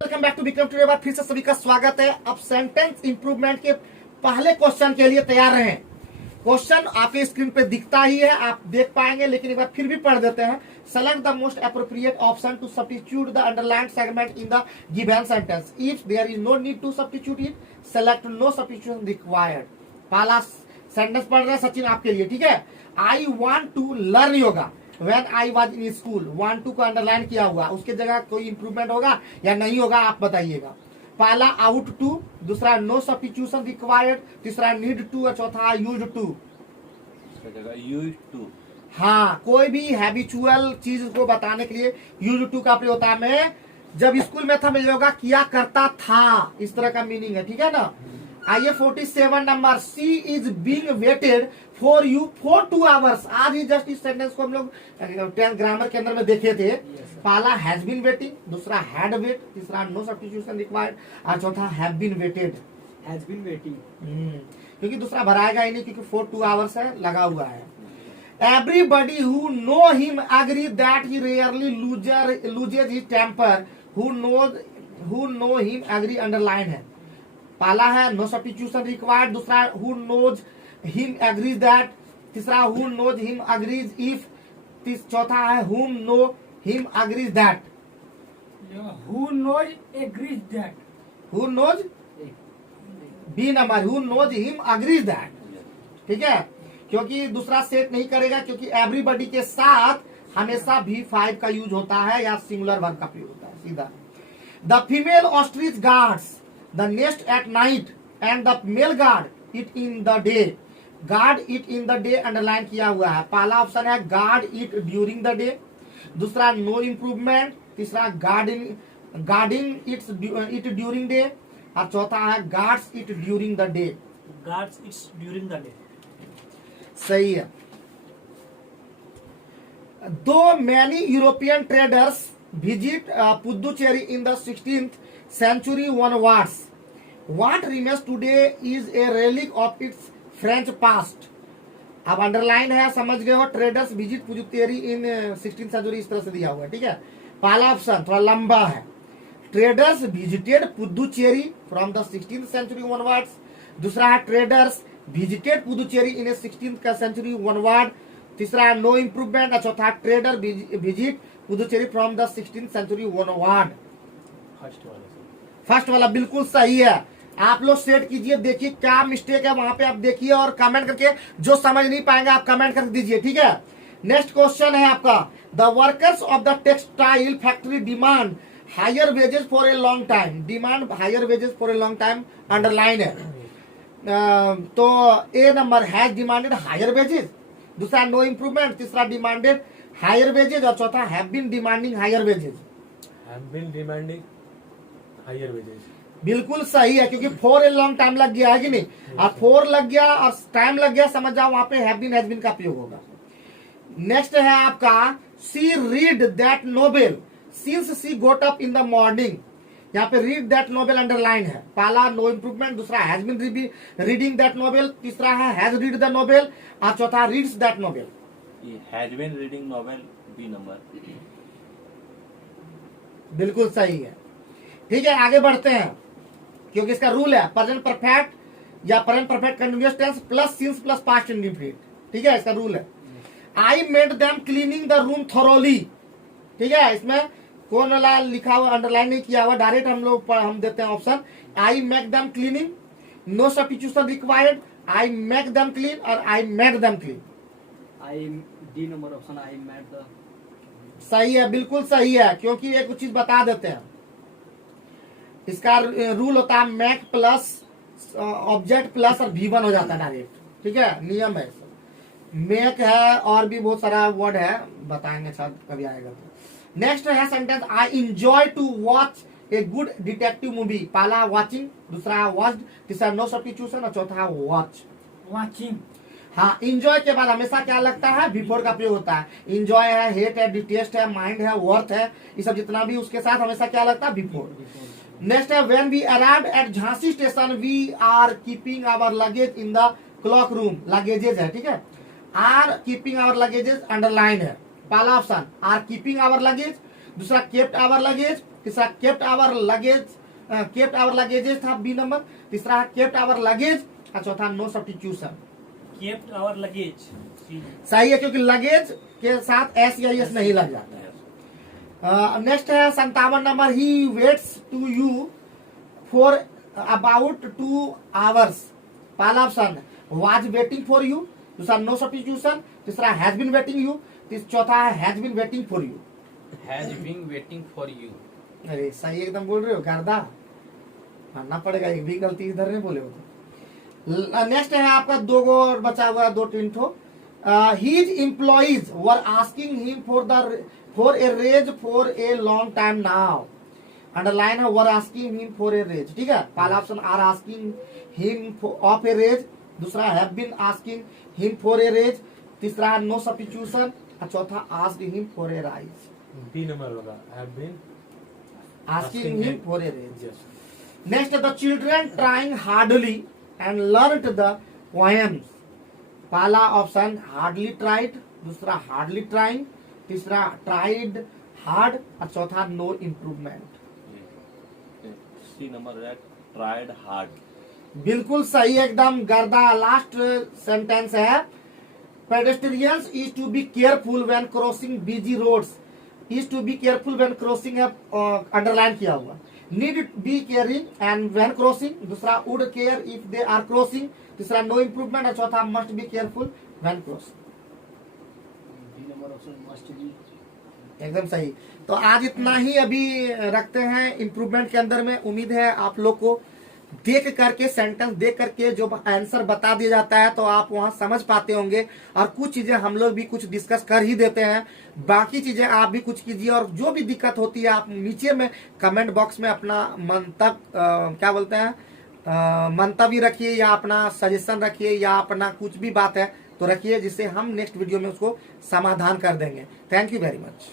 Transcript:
Welcome back to Vikram today. बार फिर से सभी का स्वागत है। अब सेंटेंस इंप्रूवमेंट के पहले क्वेश्चन के लिए तैयार रहें। क्वेश्चन आपके स्क्रीन पे दिखता ही है, आप देख पाएंगे, लेकिन एक बार फिर भी पढ़ देते हैं। Select the most appropriate option to substitute the underlined segment in the given sentence. If there is no need to substitute it, select no substitution required. पहला सेंटेंस पढ़ रहे हैं सचिन आपके लिए, ठीक है। I want to learn yoga When I was in school, want to को underline किया हुआ, उसके जगह कोई इंप्रूवमेंट होगा या नहीं होगा आप बताइएगा। पहला आउट टू, दूसरा नो सब्स्टिट्यूशन रिक्वायर्ड, तीसरा नीड टू और चौथा यूज टू। यूज टू, हाँ, कोई भी हैबिचुअल चीज को बताने के लिए यूज टू का प्रयोग होता है। मैं जब स्कूल में था मैं योगा किया करता था, इस तरह का मीनिंग है, ठीक है ना। आइए 47 number, she is being waited for you for 2 hours. आज ही जस्ट इस सेंटेंस को हम लोग 10 ग्रामर के अंदर में देखे थे। पहला हैज बीन वेटिंग, दूसरा हैड वेट, तीसरा नो सब्स्टिट्यूशन रिक्वायर्ड और चौथा have been waited. Has been waiting, क्योंकि दूसरा भराएगा ही नहीं, क्योंकि फॉर 2 आवर्स है, लगा हुआ है। Everybody who know him agree that he rarely loses his temper. Who know him agree underline है। पहला है नो सब्स्टिट्यूशन रिक्वायर्ड, दूसरा who knows him agrees that, तीसरा who knows him agrees if, चौथा है whom know him agrees that. Who knows agrees that, who knows B number, who knows him agrees that, ठीक है। क्योंकि दूसरा set नहीं करेगा, क्योंकि एवरीबडी के साथ हमेशा V5 का यूज होता है या सिंगुलर वर्ब का प्रयोग होता है सीधा। The female ostrich guards the nest at night and the male guard it in the day। guard it in the day underline किया हुआ है। पहला ऑप्शन है guard it during the day, दूसरा no improvement, तीसरा guarding it during day और चौथा है guards it during the day। Guards it's during the day. सही है। दो many European traders visit Puducherry in the 16th century onwards, what remains today is a relic of its French past। अब underline है, समझ गए हो। Traders visit Puducherry in 16th century, इस तरह से दिया हुआ है, ठीक है। पहला ऑप्शन थोड़ा लंबा है, traders visited Puducherry from the 16th century onwards। दूसरा है traders visited Puducherry in 16th century onward। तीसरा नो इम्प्रूवमेंट और चौथा trader visit Puducherry from the 16th century onward। First वाला बिल्कुल सही है। आप लोग सेट कीजिए, देखिए क्या मिस्टेक है वहां पे, आप देखिए और कमेंट करके, जो समझ नहीं पाएंगे आप कमेंट करके दीजिए, ठीक है। नेक्स्ट क्वेश्चन है आपका, the workers of the textile factory demand higher wages for a long time. Demand higher wages for a long time underline है। तो A number has demanded higher wages, दूसरा नो इम्प्रूवमेंट, तीसरा demanded higher wages और चौथा have been demanding higher wages. Higher wages बिल्कुल सही है, क्योंकि फॉर ए लॉन्ग टाइम लग गया है कि नहीं, अब फोर लग गया और टाइम लग गया, समझ जाओ वहां पे हैव बीन का प्रयोग होगा। नेक्स्ट है आपका, she read that novel since she got up in the morning. यहाँ पे रीड दैट नोवेल अंडरलाइन है। पहला नो इम्प्रूवमेंट, दूसरा has been reading that novel, तीसरा है हैज रीड द नोवेल और चौथा reads that novel. Has been reading novel, B number. बिल्कुल सही है, ठीक है। आगे बढ़ते हैं, क्योंकि इसका रूल है प्रेजेंट परफेक्ट या present perfect continuous tens plus since plus past indefinite, ठीक है, इसका रूल है। आई made them cleaning the room thoroughly, ठीक है। इसमें कौन वाला लिखा हुआ, अंडरलाइन नहीं किया हुआ, डायरेक्ट हम देते हैं option. I make them cleaning, no substitution required, I make them clean और I made them clean. I D number option, I made the. सही है, बिल्कुल सही है, क्योंकि एक कुछ चीज बता देते हैं। इसका रूल होता है मैक प्लस ऑब्जेक्ट प्लस और V1 हो जाता है डायरेक्ट, ठीक है, नियम है। मेक है और भी बहुत सारा वर्ड है, बताएंगे शायद कभी आएगा तो। नेक्स्ट है sentence, I enjoy to watch a good detective movie. पहला वॉचिंग, दूसरा वॉच्ड, तीसरा नो सब्स्टिट्यूशन और चौथा वॉच। वाचिंग, हाँ, इंजॉय के बाद हमेशा क्या लगता है, बिफोर का प्रयोग होता है। इंजॉय है, हेट है, डिटेस्ट है, माइंड है, वर्थ है, ये सब जितना भी उसके साथ हमेशा क्या लगता है, बिफोर। नेक्स्ट है, when we arrived at Jhansi station we are keeping our luggage in the clock room. Luggages है, ठीक है। Are keeping our luggages underline है। पहला option are keeping our luggage, दूसरा केप्ट आवर लगेज, तीसरा केप्ट आवर लगेजेस था B number, तीसरा kept our luggage और चौथा no substitution. Kept our luggage. C. सही है क्योंकि लगेज के साथ एस या एस नहीं लग जाता है। नेक्स्ट है 57 number, he waits to you for about 2 hours. पहला option was waiting for you, दूसरा नो सब्स्टिट्यूशन, तीसरा हैज बीन वेटिंग यू, चौथा has been waiting for you. Has been waiting for you. अरे सही एकदम बोल रहे हो, गर्दा मानना पड़ेगा, एक भी गलती इधर नहीं बोले हो तो। नेक्स्ट है आपका 2 गो और बचा हुआ है, 2-3 ठो। His employees were asking him for a raise for a long time now. Underline है were asking him for a raise, ठीक है। पहला option are asking him of a raise, दूसरा have been asking him for a raise, तीसरा no substitution और चौथा asked him for a rise. B number होगा, have been asking him for a raise. Next, the children trying hardly and learnt the poems. पहला option hardly tried, दूसरा hardly trying, तीसरा tried hard और चौथा no improvement। सी number है tried hard. बिल्कुल सही एकदम गर्दा। लास्ट सेंटेंस है pedestrians is to be careful when crossing busy roads, is to be careful when crossing है अंडरलाइन किया हुआ। Need be caring and when crossing, दूसरा would care if they are crossing, तीसरा नो इम्प्रूवमेंट और चौथा must be careful when crossing. D number option must be. एकदम सही। तो आज इतना ही अभी रखते हैं इम्प्रूवमेंट के अंदर में। उम्मीद है आप लोग को देख करके, सेंटेंस देख करके जो आंसर बता दिया जाता है तो आप वहां समझ पाते होंगे, और कुछ चीजें हम लोग भी कुछ डिस्कस कर ही देते हैं, बाकी चीजें आप भी कुछ कीजिए। और जो भी दिक्कत होती है आप नीचे में कमेंट बॉक्स में अपना मंतव्य रखिए, या अपना सजेशन रखिए, या अपना कुछ भी बात है तो रखिए, जिससे हम नेक्स्ट वीडियो में उसको समाधान कर देंगे। Thank you very much.